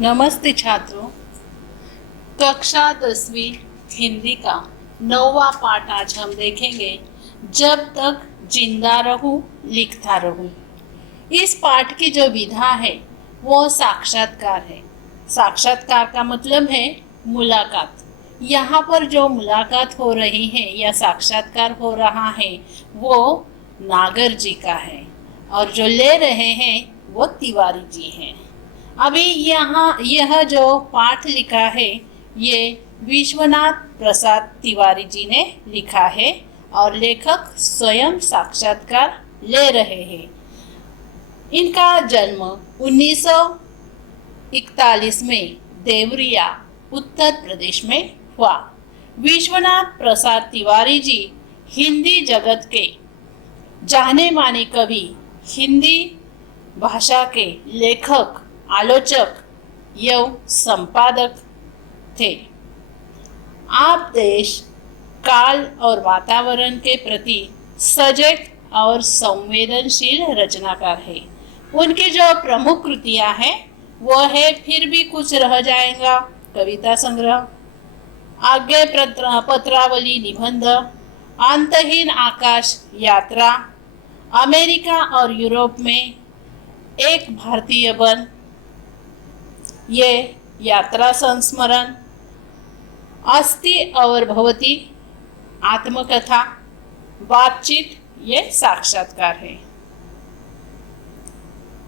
नमस्ते छात्रों। कक्षा 10वीं हिंदी का 9वां पाठ आज हम देखेंगे। जब तक जिंदा रहूं लिखता रहूं। इस पाठ की जो विधा है वो साक्षात्कार है। साक्षात्कार का मतलब है मुलाकात। यहाँ पर जो मुलाकात हो रही है या साक्षात्कार हो रहा है वो नागर जी का है और जो ले रहे हैं वो तिवारी जी हैं। अभी यहाँ यह जो पाठ लिखा है ये विश्वनाथ प्रसाद तिवारी जी ने लिखा है और लेखक स्वयं साक्षात्कार ले रहे हैं। इनका जन्म 1941 में देवरिया उत्तर प्रदेश में हुआ। विश्वनाथ प्रसाद तिवारी जी हिंदी जगत के जाने माने कवि, हिंदी भाषा के लेखक, आलोचक एवं संपादक थे। आप देश, काल और वातावरण के प्रति सजग और संवेदनशील रचनाकार है। उनकी जो प्रमुख कृतियां हैं वो है फिर भी कुछ रह जाएगा कविता संग्रह, आज्ञा पत्रावली निबंध, अंतहीन आकाश यात्रा, अमेरिका और यूरोप में एक भारतीय बन, ये यात्रा संस्मरण, अस्ति और भवती, आत्मकथा, बातचीत, ये साक्षात्कार है।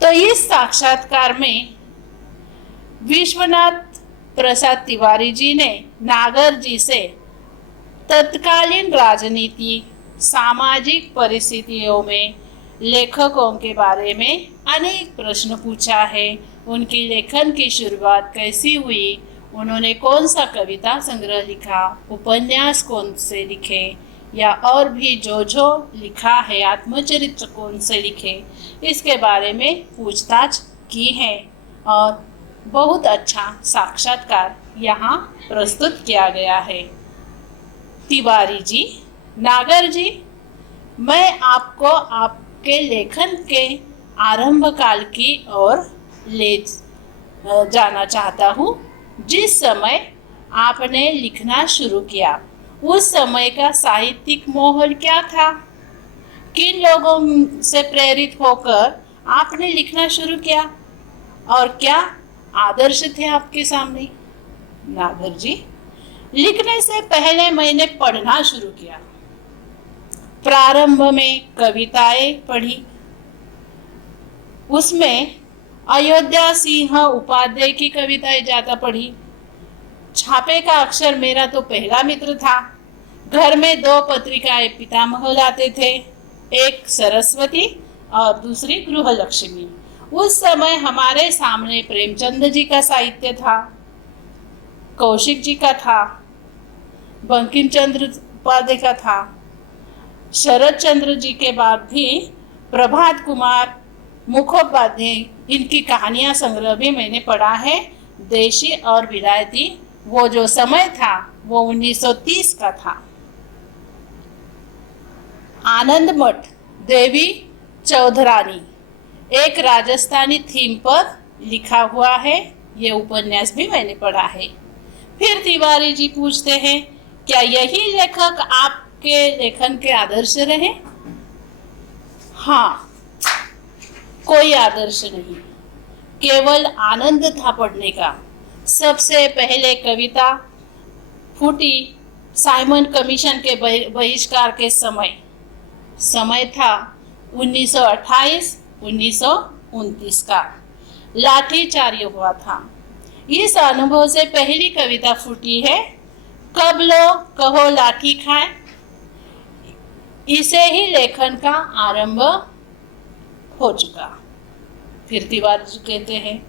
तो इस साक्षात्कार में विश्वनाथ प्रसाद तिवारी जी ने नागर जी से तत्कालीन राजनीति, सामाजिक परिस्थितियों में लेखकों के बारे में अनेक प्रश्न पूछा है। उनकी लेखन की शुरुआत कैसी हुई, उन्होंने कौन सा कविता संग्रह लिखा, उपन्यास कौन से लिखे या और भी जो लिखा है, आत्मचरित्र कौन से लिखे, इसके बारे में पूछताछ की है और बहुत अच्छा साक्षात्कार यहाँ प्रस्तुत किया गया है। तिवारी जी, नागर जी, मैं आपको आपके लेखन के आरंभ काल की ओर ले जाना चाहता हूँ। जिस समय आपने लिखना शुरू किया उस समय का साहित्यिक माहौल क्या था? किन लोगों से प्रेरित होकर आपने लिखना शुरू किया और क्या आदर्श थे आपके सामने? नागर जी, लिखने से पहले मैंने पढ़ना शुरू किया। प्रारंभ में कविताएं पढ़ी, उसमें अयोध्या सिंह उपाध्याय की कविताएं ज्यादा पढ़ी। छापे का अक्षर मेरा तो पहला मित्र था। घर में 2 पत्रिकाएं पितामह लाते थे, एक सरस्वती और दूसरी गृहलक्ष्मी। उस समय हमारे सामने प्रेमचंद जी का साहित्य था, कौशिक जी का था, बंकिम चंद्र उपाध्याय का था। शरद चंद्र जी के बाद भी प्रभात कुमार मुखोपाध्याय, इनकी कहानियां संग्रह भी मैंने पढ़ा है। देशी और विलायती, वो जो समय था वो 1930 का था। आनंद मठ, देवी चौधरानी, एक राजस्थानी थीम पर लिखा हुआ है, ये उपन्यास भी मैंने पढ़ा है। फिर तिवारी जी पूछते हैं, क्या यही लेखक आपके लेखन के आदर्श रहे? हाँ, कोई आदर्श नहीं, केवल आनंद था पढ़ने का। सबसे पहले कविता फूटी साइमन कमीशन के बहिष्कार के समय था 1928-1929 का। लाठीचार्य हुआ था। इस अनुभव से पहली कविता फूटी है, कब लो कहो लाठी खाए। इसे ही लेखन का आरंभ हो चुका। फिर तिवारी जी कहते हैं,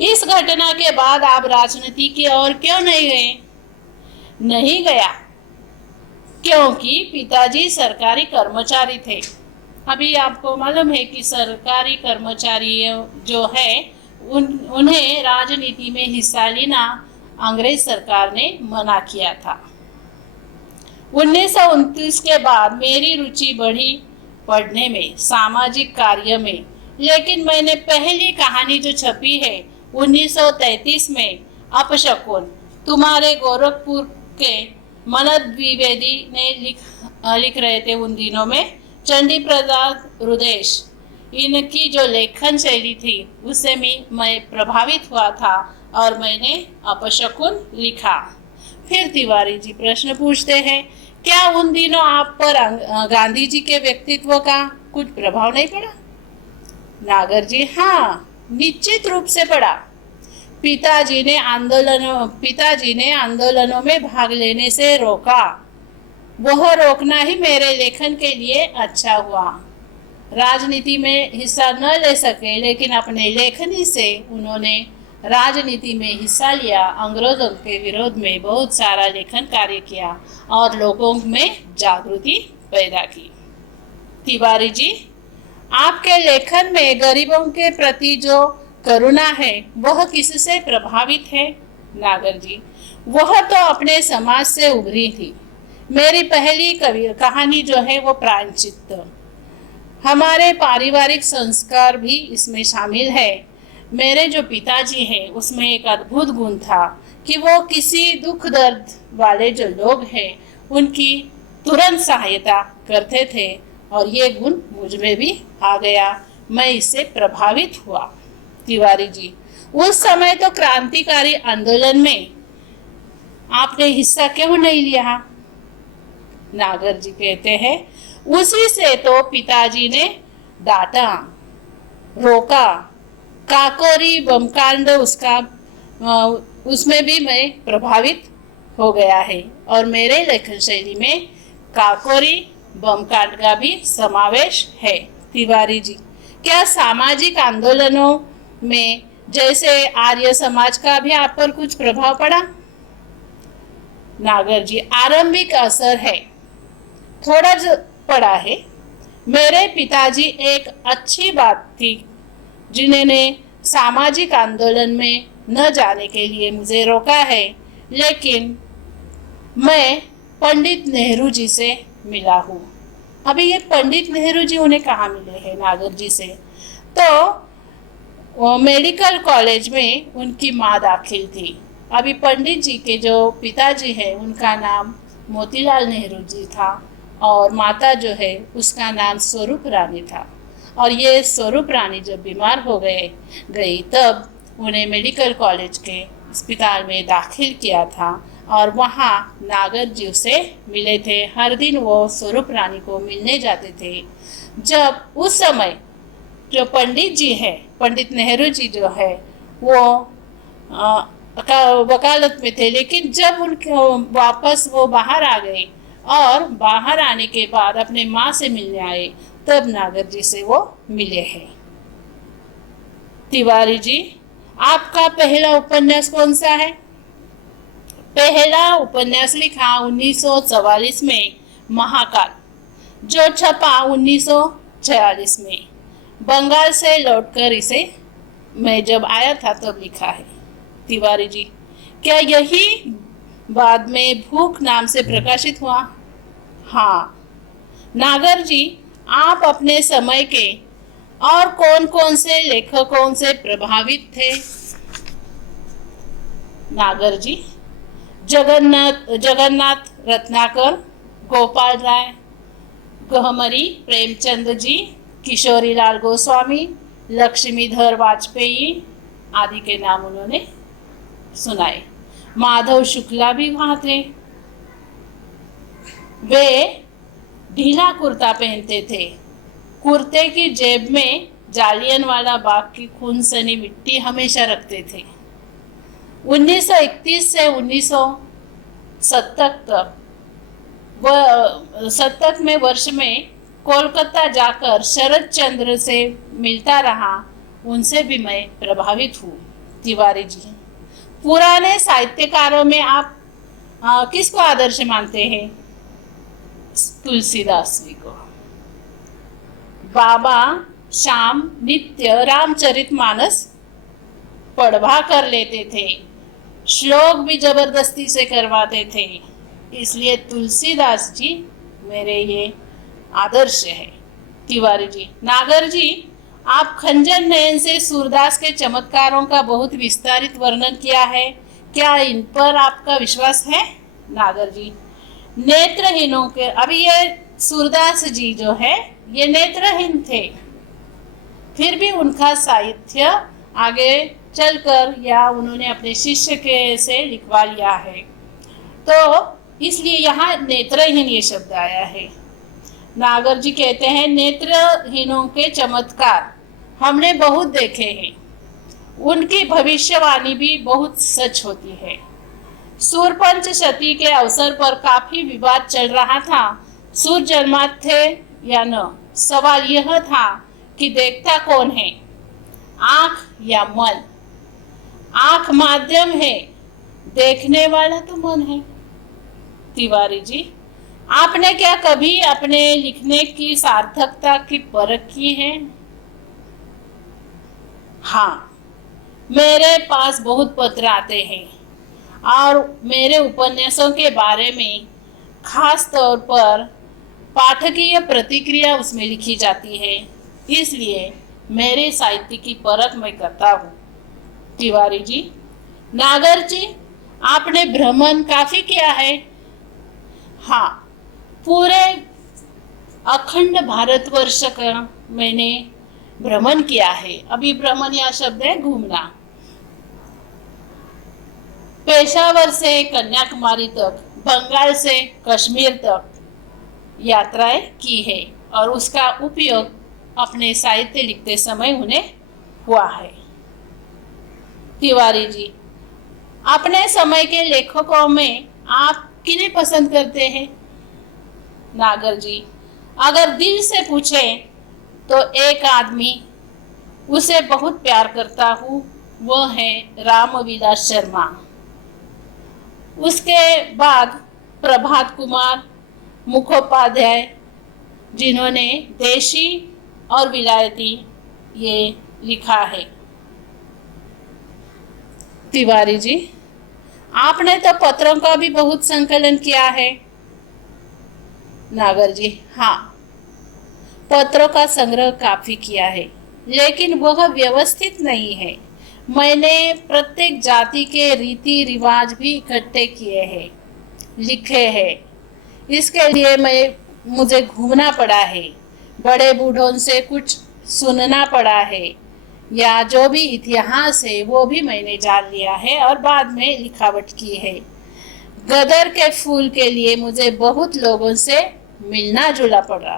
इस घटना के बाद आप राजनीति की ओर क्यों नहीं गए? नहीं गया क्योंकि पिताजी सरकारी कर्मचारी थे। अभी आपको मालूम है कि सरकारी कर्मचारी जो है उन्हें राजनीति में हिस्सा लेना अंग्रेज सरकार ने मना किया था। 1929 के बाद मेरी रुचि बढ़ी पढ़ने में, सामाजिक कार्य में, लेकिन मैंने पहली कहानी जो छपी है 1933 में अपशकुन, तुम्हारे गोरखपुर के मनद द्विवेदी ने लिख रहे थे उन दिनों में। चंडी प्रसाद रुदेश, इनकी जो लेखन शैली थी उससे मैं प्रभावित हुआ था और मैंने अपशकुन लिखा। फिर तिवारी जी प्रश्न पूछते हैं, क्या उन दिनों आप पर गांधी जी के व्यक्तित्व का कुछ प्रभाव नहीं पड़ा? नागर जी, हाँ, निश्चित रूप से पड़ा। पिताजी ने आंदोलनों में भाग लेने से रोका। वह रोकना ही मेरे लेखन के लिए अच्छा हुआ। राजनीति में हिस्सा न ले सके, लेकिन अपने लेखनी से उन्होंने राजनीति में हिस्सा लिया। अंग्रेजों के विरोध में बहुत सारा लेखन कार्य किया और लोगों में जागृति पैदा की। तिवारी जी, आपके लेखन में गरीबों के प्रति जो करुणा है वह किससे प्रभावित है? नागर जी, वह तो अपने समाज से उभरी थी। मेरी पहली कहानी जो है वो प्रायश्चित्त, हमारे पारिवारिक संस्कार भी इसमें शामिल है। मेरे जो पिताजी हैं उसमें एक अद्भुत गुण था कि वो किसी दुख दर्द वाले जो लोग हैं उनकी तुरंत सहायता करते थे और ये गुण मुझ में भी आ गया। मैं इससे प्रभावित हुआ। तिवारी जी, उस समय तो क्रांतिकारी आंदोलन में आपने हिस्सा क्यों नहीं लिया? नागर जी कहते हैं, उसी से तो पिताजी ने डांटा, रोका। काकोरी बमकांड उसमें भी मैं प्रभावित हो गया है और मेरे लेखन शैली में काकोरी बमकांड का भी समावेश है। तिवारी जी, क्या सामाजिक आंदोलनों में जैसे आर्य समाज का भी आप पर कुछ प्रभाव पड़ा? नागर जी, आरंभिक असर है, थोड़ा पड़ा है। मेरे पिताजी एक अच्छी बात थी जिन्होंने सामाजिक आंदोलन में न जाने के लिए मुझे रोका है, लेकिन मैं पंडित नेहरू जी से मिला हूँ। अभी ये पंडित नेहरू जी उन्हें कहाँ मिले हैं? नागर जी से। तो मेडिकल कॉलेज में उनकी माँ दाखिल थी। अभी पंडित जी के जो पिताजी हैं उनका नाम मोतीलाल नेहरू जी था और माता जो है उसका नाम स्वरूप रानी था। और ये स्वरूप रानी जब बीमार हो गई तब उन्हें मेडिकल कॉलेज के अस्पताल में दाखिल किया था और वहाँ नागर जी से मिले थे। हर दिन वो स्वरूप रानी को मिलने जाते थे। जब उस समय जो पंडित जी है, पंडित नेहरू जी जो है वो वकालत में थे, लेकिन जब उनको वापस वो बाहर आ गए और बाहर आने के बाद अपने माँ से मिलने आए तब नागर जी से वो मिले हैं। तिवारी जी, आपका पहला उपन्यास कौन सा है? पहला उपन्यास लिखा 1944 में महाकाल, जो छपा 1946 में। बंगाल से लौटकर इसे मैं जब आया था तब लिखा है। तिवारी जी, क्या यही बाद में भूख नाम से प्रकाशित हुआ? हाँ। नागर जी, आप अपने समय के और कौन कौन से लेखकों से प्रभावित थे? नागर जी, जगन्नाथ रत्नाकर, गोपाल राय, गहमरी प्रेमचंद जी, किशोरीलाल गोस्वामी, लक्ष्मीधर वाजपेयी आदि के नाम उन्होंने सुनाए। माधव शुक्ला भी वहां थे। वे ढीला कुर्ता पहनते थे। कुर्ते की जेब में जालियनवाला बाग की खून सनी मिट्टी हमेशा रखते थे। 1931 से 1970 में वर्ष में कोलकाता जाकर शरद चंद्र से मिलता रहा, उनसे भी मैं प्रभावित हूँ। तिवारी जी, पुराने साहित्यकारों में आप किसको आदर्श मानते हैं? तुलसीदास जी को। बाबा शाम नित्य रामचरितमानस पढ़वा कर लेते थे, श्लोक भी जबरदस्ती से करवाते थे, इसलिए तुलसीदास जी मेरे ये आदर्श है। तिवारी जी, नागर जी, आप खंजर नयन से सूरदास के चमत्कारों का बहुत विस्तारित वर्णन किया है, क्या इन पर आपका विश्वास है? नागर जी, नेत्रहीनों के, अभी ये सूरदास जी जो है ये नेत्रहीन थे, फिर भी उनका साहित्य आगे चलकर या उन्होंने अपने शिष्य के से लिखवा लिया है, तो इसलिए यहाँ नेत्रहीन ये शब्द आया है। नागर जी कहते हैं नेत्रहीनों के चमत्कार हमने बहुत देखे हैं, उनकी भविष्यवाणी भी बहुत सच होती है। सूरपंच शती के अवसर पर काफी विवाद चल रहा था, सूर जन्मात थे या न। सवाल यह था कि देखता कौन है, आंख या मन? आंख माध्यम है, देखने वाला तो मन है। तिवारी जी, आपने क्या कभी अपने लिखने की सार्थकता की परख की है? हाँ, मेरे पास बहुत पत्र आते हैं और मेरे उपन्यासों के बारे में खास तौर पर पाठकीय प्रतिक्रिया उसमें लिखी जाती है, इसलिए मेरे साहित्य की परख मैं करता हूँ। तिवारी जी, नागर जी, आपने भ्रमण काफी किया है। हाँ, पूरे अखंड भारतवर्ष का मैंने भ्रमण किया है। अभी भ्रमण यह शब्द है घूमना। पेशावर से कन्याकुमारी तक, बंगाल से कश्मीर तक यात्राएं की है और उसका उपयोग अपने साहित्य लिखते समय उन्हें हुआ है। तिवारी जी, अपने समय के लेखकों में आप किन्हें पसंद करते हैं? नागर जी, अगर दिल से पूछे तो एक आदमी उसे बहुत प्यार करता हूँ, वह है रामविलास शर्मा। उसके बाद प्रभात कुमार मुखोपाध्याय, जिन्होंने देशी और विलायती ये लिखा है। तिवारी जी, आपने तो पत्रों का भी बहुत संकलन किया है। नागर जी, हाँ, पत्रों का संग्रह काफी किया है, लेकिन वह व्यवस्थित नहीं है। मैंने प्रत्येक जाति के रीति रिवाज भी इकट्ठे किए हैं, लिखे हैं। इसके लिए मुझे घूमना पड़ा है, बड़े बूढ़ों से कुछ सुनना पड़ा है, या जो भी इतिहास है वो भी मैंने जान लिया है और बाद में लिखावट की है। गदर के फूल के लिए मुझे बहुत लोगों से मिलना जुलना पड़ा।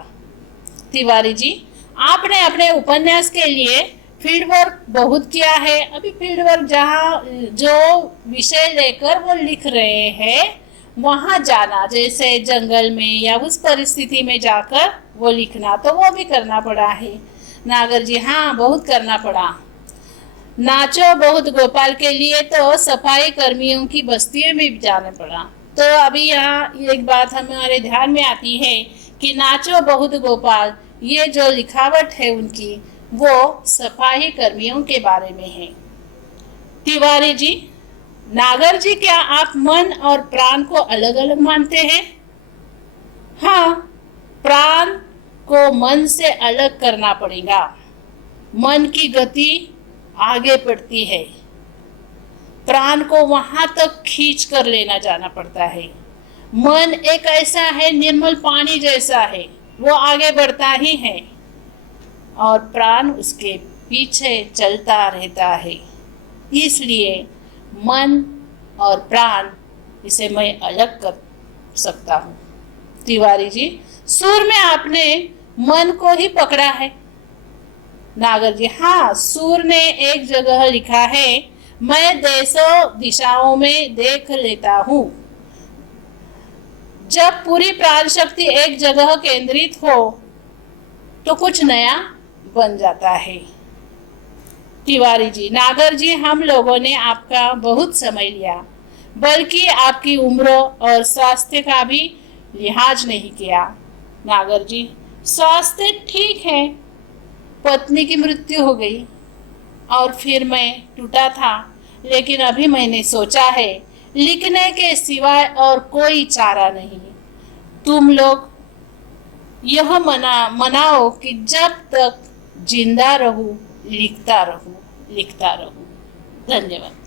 तिवारी जी, आपने अपने उपन्यास के लिए फील्ड वर्क बहुत किया है। अभी फील्ड वर्क जहाँ जो विषय लेकर वो लिख रहे हैं वहाँ जाना, जैसे जंगल में या उस परिस्थिति में जाकर वो लिखना, तो वो भी करना पड़ा है। नागर जी, हाँ, बहुत करना पड़ा। नाचो बहुत गोपाल के लिए तो सफाई कर्मियों की बस्तियों में भी जाना पड़ा। तो अभी यहाँ एक बात हमारे ध्यान में आती है कि नाचो बहुत गोपाल, ये जो लिखावट है उनकी, वो सफाई कर्मियों के बारे में है। तिवारी जी, नागर जी, क्या आप मन और प्राण को अलग अलग मानते हैं? हाँ, प्राण को मन से अलग करना पड़ेगा। मन की गति आगे बढ़ती है, प्राण को वहां तक खींच कर लेना जाना पड़ता है। मन एक ऐसा है, निर्मल पानी जैसा है, वो आगे बढ़ता ही है और प्राण उसके पीछे चलता रहता है। इसलिए मन और प्राण, इसे मैं अलग कर सकता हूँ। तिवारी जी, सूर में आपने मन को ही पकड़ा है। नागर जी, हाँ, सूर ने एक जगह लिखा है, मैं देशों दिशाओं में देख लेता हूँ। जब पूरी प्राण शक्ति एक जगह केंद्रित हो तो कुछ नया बन जाता है। तिवारी जी, नागर जी, हम लोगों ने आपका बहुत समय लिया, बल्कि आपकी उम्र और स्वास्थ्य का भी लिहाज नहीं किया। नागर जी, स्वास्थ्य ठीक है, पत्नी की मृत्यु हो गई और फिर मैं टूटा था, लेकिन अभी मैंने सोचा है लिखने के सिवाय और कोई चारा नहीं। तुम लोग यह मनाओ कि जब तक जिंदा रहूं, लिखता रहूं, लिखता रहूं। धन्यवाद।